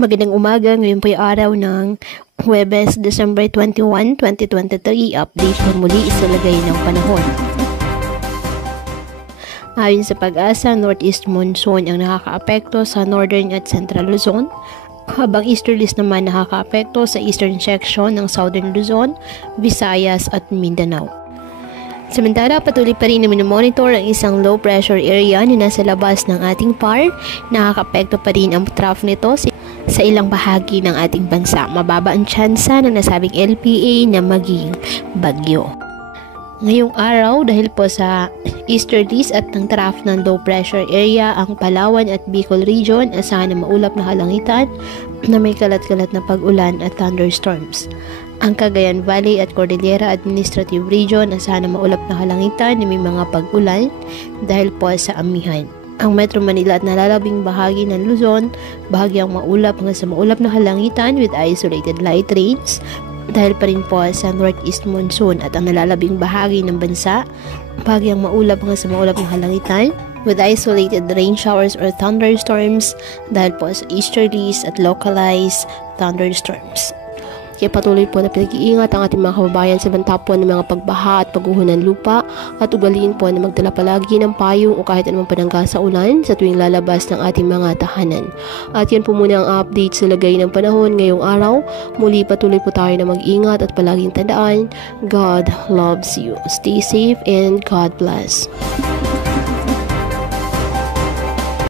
Magandang umaga, ngayon po ay araw ng Huwebes, December 21, 2023. Update po muli sa lagay ng panahon. Ayon sa Pag-asa, Northeast Monsoon ang nakakaapekto sa Northern at Central Luzon, habang Easterlies naman nakakaapekto sa Eastern section ng Southern Luzon, Visayas at Mindanao. Samantala, patuloy pa rin na minomonitor ang isang low pressure area na nasa labas ng ating PAR. Nakakaapekto pa rin ang trough nito sa ilang bahagi ng ating bansa. Mababa ang tsansa ng nasabing LPA na maging bagyo. Ngayong araw, dahil po sa easterlies at ng trough ng low pressure area, ang Palawan at Bicol region asahan na maulap na kalangitan na may kalat-kalat na pag-ulan at thunderstorms. Ang Cagayan Valley at Cordillera Administrative Region asahan na maulap na kalangitan na may mga pag-ulan dahil po sa amihan. Ang Metro Manila at nalalabing bahagi ng Luzon, bahagyang maulap hanggang sa maulap na kalangitan with isolated light rains dahil pa rin po sa Northeast Monsoon, at ang nalalabing bahagi ng bansa, bahagyang maulap hanggang sa maulap na kalangitan with isolated rain showers or thunderstorms dahil po sa easterlies at localized thunderstorms. Kaya patuloy po na pinag-iingat ang ating mga kababayan sa banta po ng mga pagbaha at pagguho ng lupa, at ugaliin po na magdala palagi ng payong o kahit anumang panangga sa ulan sa tuwing lalabas ng ating mga tahanan. At yan po muna ang update sa lagay ng panahon ngayong araw. Muli patuloy po tayo na mag-ingat at palaging tandaan, God loves you. Stay safe and God bless.